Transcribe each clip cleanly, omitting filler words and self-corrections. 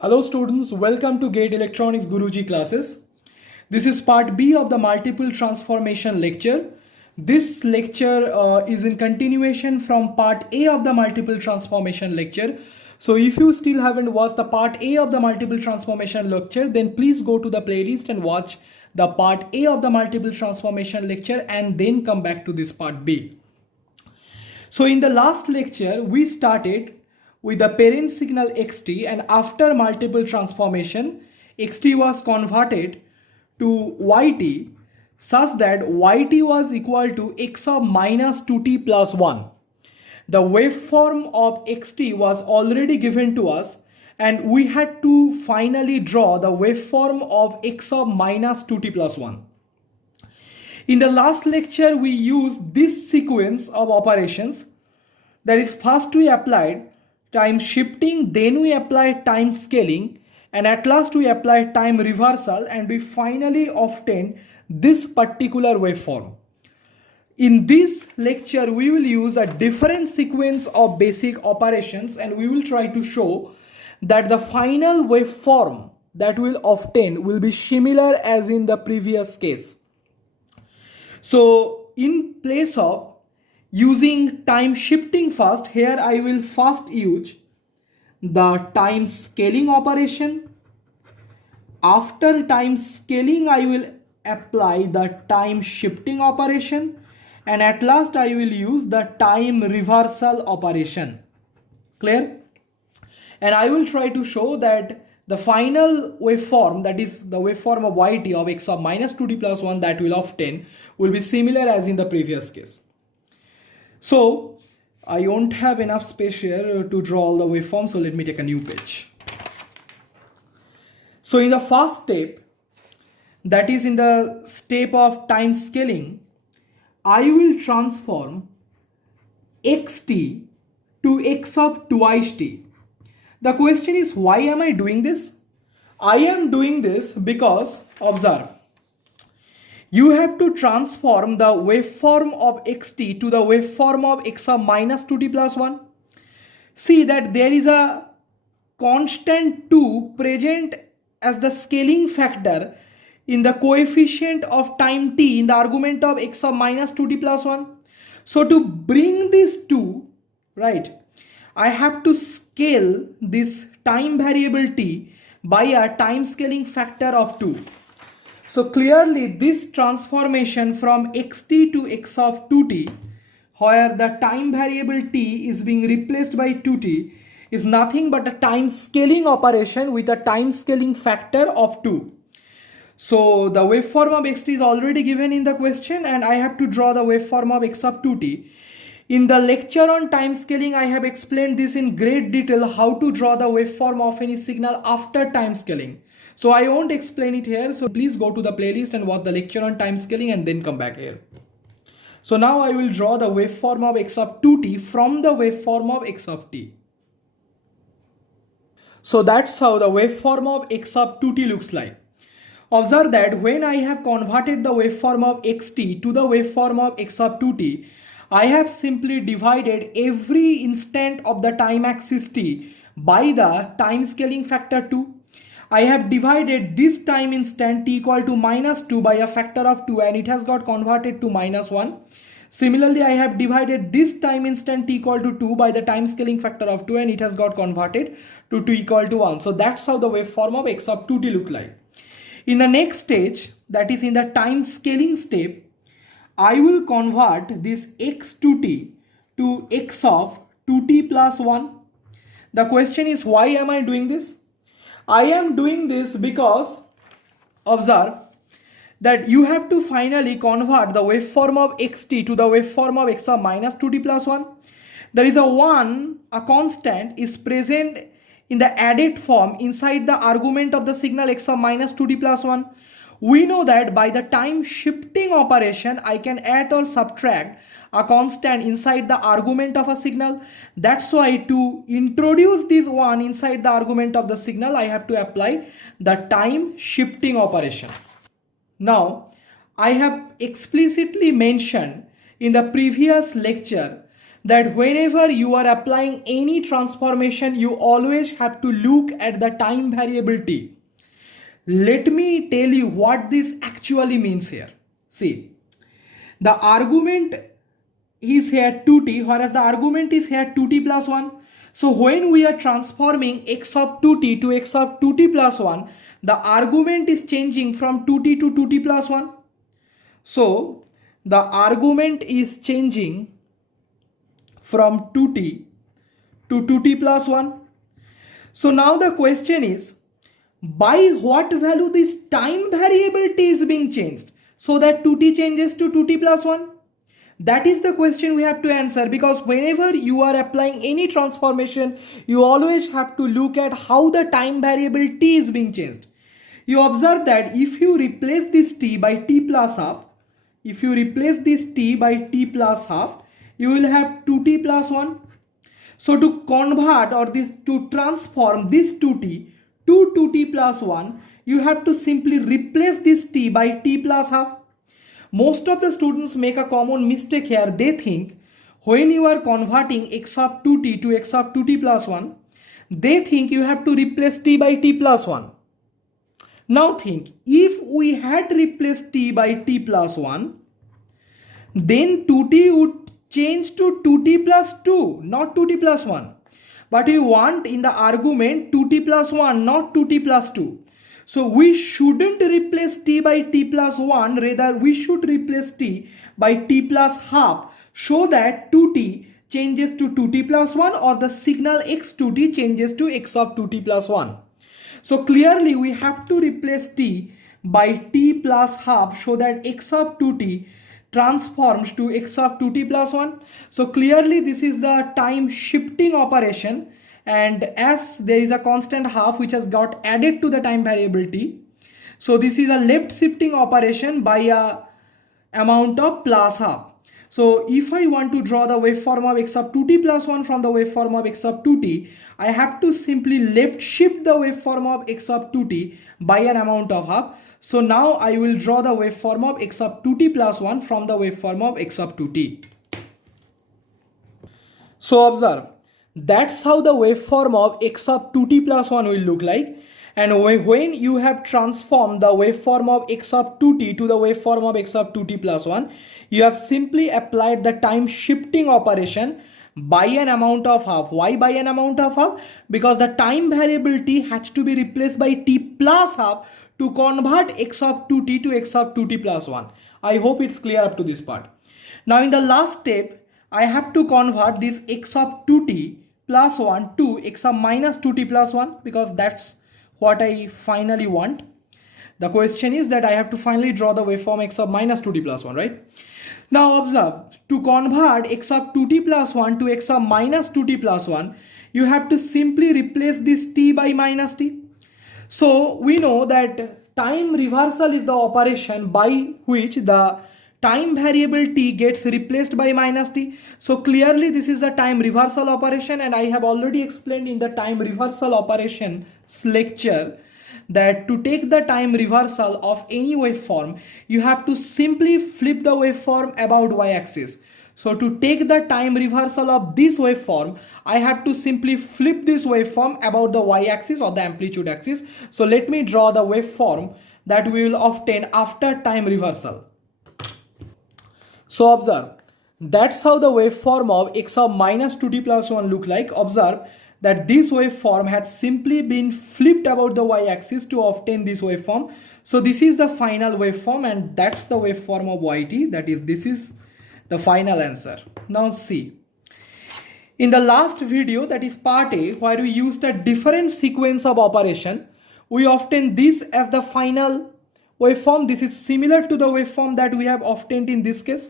Hello students, welcome to Gate Electronics Guruji classes. This is part B of the multiple transformation lecture. This lecture is in continuation from part A of the multiple transformation lecture. So if you still haven't watched the part A of the multiple transformation lecture, then please go to the playlist and watch the part A of the multiple transformation lecture and then come back to this part B. So in the last lecture, we started with the parent signal xt, and after multiple transformation, xt was converted to yt such that yt was equal to x of minus 2t plus 1. The waveform of xt was already given to us, and we had to finally draw the waveform of x of minus 2t plus 1. In the last lecture, we used this sequence of operations. That is, first we applied time shifting, then we applied time scaling, and at last we applied time reversal, and we finally obtained this particular waveform. In this lecture, we will use a different sequence of basic operations, and we will try to show that the final waveform that we'll obtain will be similar as in the previous case. So in place of using time shifting first, here I will first use the time scaling operation. After time scaling, I will apply the time shifting operation, and at last I will use the time reversal operation. Clear? And I will try to show that the final waveform, that is the waveform of yt of x of minus 2t plus 1 that we'll obtain, will be similar as in the previous case. So I won't have enough space here to draw all the waveforms, so let me take a new page. So in the first step, that is in the step of time scaling, I will transform xt to x of twice t. The question is, why am I doing this? I am doing this because, observe, you have to transform the waveform of xt to the waveform of x of minus 2t plus 1. See that there is a constant 2 present as the scaling factor in the coefficient of time t in the argument of x of minus 2t plus 1. So to bring this 2, right, I have to scale this time variable t by a time scaling factor of 2. So clearly this transformation from xt to x of 2t, where the time variable t is being replaced by 2t, is nothing but a time scaling operation with a time scaling factor of 2. So the waveform of xt is already given in the question, and I have to draw the waveform of x of 2t. In the lecture on time scaling, I have explained this in great detail, how to draw the waveform of any signal after time scaling. So I won't explain it here. So please go to the playlist and watch the lecture on time scaling and then come back here. So now I will draw the waveform of x of 2t from the waveform of x of t. So that's how the waveform of x of 2t looks like. Observe that when I have converted the waveform of xt to the waveform of x of 2t, I have simply divided every instant of the time axis t by the time scaling factor 2. I have divided this time instant t equal to minus 2 by a factor of 2, and it has got converted to minus 1. Similarly, I have divided this time instant t equal to 2 by the time scaling factor of 2, and it has got converted to 2 equal to 1. So that's how the waveform of x of 2t look like. In the next stage, that is in the time scaling step, I will convert this x2t to x of 2t plus 1. The question is, why am I doing this? I am doing this because, observe, that you have to finally convert the waveform of xt to the waveform of x of minus 2t plus 1. There is a constant is present in the added form inside the argument of the signal x of minus 2t plus 1. We know that by the time shifting operation, I can add or subtract a constant inside the argument of a signal. That's why to introduce this one inside the argument of the signal, I have to apply the time shifting operation. Now, I have explicitly mentioned in the previous lecture that whenever you are applying any transformation, you always have to look at the time variable t. Let me tell you what this actually means here. See, the argument is here 2t, whereas the argument is here 2t plus 1. So when we are transforming x of 2t to x of 2t plus 1, the argument is changing from 2t to 2t plus 1. So the argument is changing from 2t to 2t plus 1. So now the question is, by what value this time variable t is being changed so that 2t changes to 2t plus 1? That is the question we have to answer, because whenever you are applying any transformation, you always have to look at how the time variable t is being changed. You observe that if you replace this t by t plus half, if you replace this t by t plus half, you will have 2t plus 1. So to convert or to transform this 2t to 2t plus 1, you have to simply replace this t by t plus half. Most of the students make a common mistake here. They think when you are converting x of 2t to x of 2t plus 1, they think you have to replace t by t plus 1. Now think, if we had replaced t by t plus 1, then 2t would change to 2t plus 2, not 2t plus 1. But we want in the argument 2t plus 1, not 2t plus 2. So we shouldn't replace t by t plus 1, rather we should replace t by t plus half, so that 2t changes to 2t plus 1 or the signal x2t changes to x of 2t plus 1. So clearly we have to replace t by t plus half so that x of 2t transforms to x of 2t plus 1. So clearly this is the time shifting operation, and as there is a constant half which has got added to the time variable t, so this is a left shifting operation by a amount of plus half. So if I want to draw the waveform of x of 2t plus 1 from the waveform of x of 2t, I have to simply left shift the waveform of x of 2t by an amount of half. So now I will draw the waveform of x of 2t plus 1 from the waveform of x of 2t. So observe, that's how the waveform of x of 2t plus 1 will look like. And when you have transformed the waveform of x of 2t to the waveform of x of 2t plus 1, you have simply applied the time shifting operation by an amount of half. Why by an amount of half? Because the time variable t has to be replaced by t plus half to convert x of 2t to x of 2t plus 1. I hope it's clear up to this part. Now in the last step, I have to convert this x of 2t plus 1 to x of minus 2t plus 1, because that's what I finally want. The question is that I have to finally draw the waveform x of minus 2t plus 1, right? Now observe, to convert x of 2t plus 1 to x of minus 2t plus 1, you have to simply replace this t by minus t. So we know that time reversal is the operation by which the time variable t gets replaced by minus t. So clearly this is a time reversal operation, and I have already explained in the time reversal operations lecture that to take the time reversal of any waveform, you have to simply flip the waveform about y-axis. So to take the time reversal of this waveform, I have to simply flip this waveform about the y-axis or the amplitude axis. So let me draw the waveform that we will obtain after time reversal. So observe, that's how the waveform of x of minus 2t plus 1 look like. Observe that this waveform has simply been flipped about the y-axis to obtain this waveform. So this is the final waveform, and that's the waveform of yt. That is, this is the final answer. Now see, in the last video, that is part A, where we used a different sequence of operation, we obtain this as the final waveform. This is similar to the waveform that we have obtained in this case.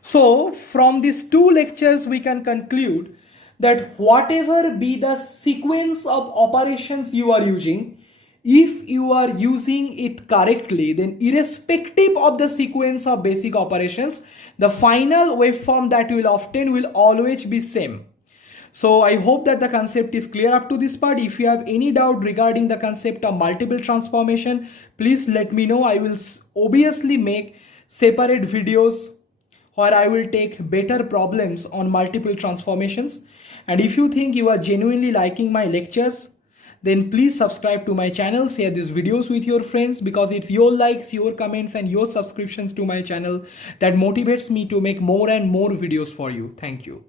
So from these two lectures, we can conclude that whatever be the sequence of operations you are using, if you are using it correctly, then irrespective of the sequence of basic operations, the final waveform that you will obtain will always be same. So I hope that the concept is clear up to this part. If you have any doubt regarding the concept of multiple transformation, please let me know. I will obviously make separate videos where I will take better problems on multiple transformations. And if you think you are genuinely liking my lectures, then please subscribe to my channel, share these videos with your friends, because it's your likes, your comments and your subscriptions to my channel that motivates me to make more and more videos for you. Thank you.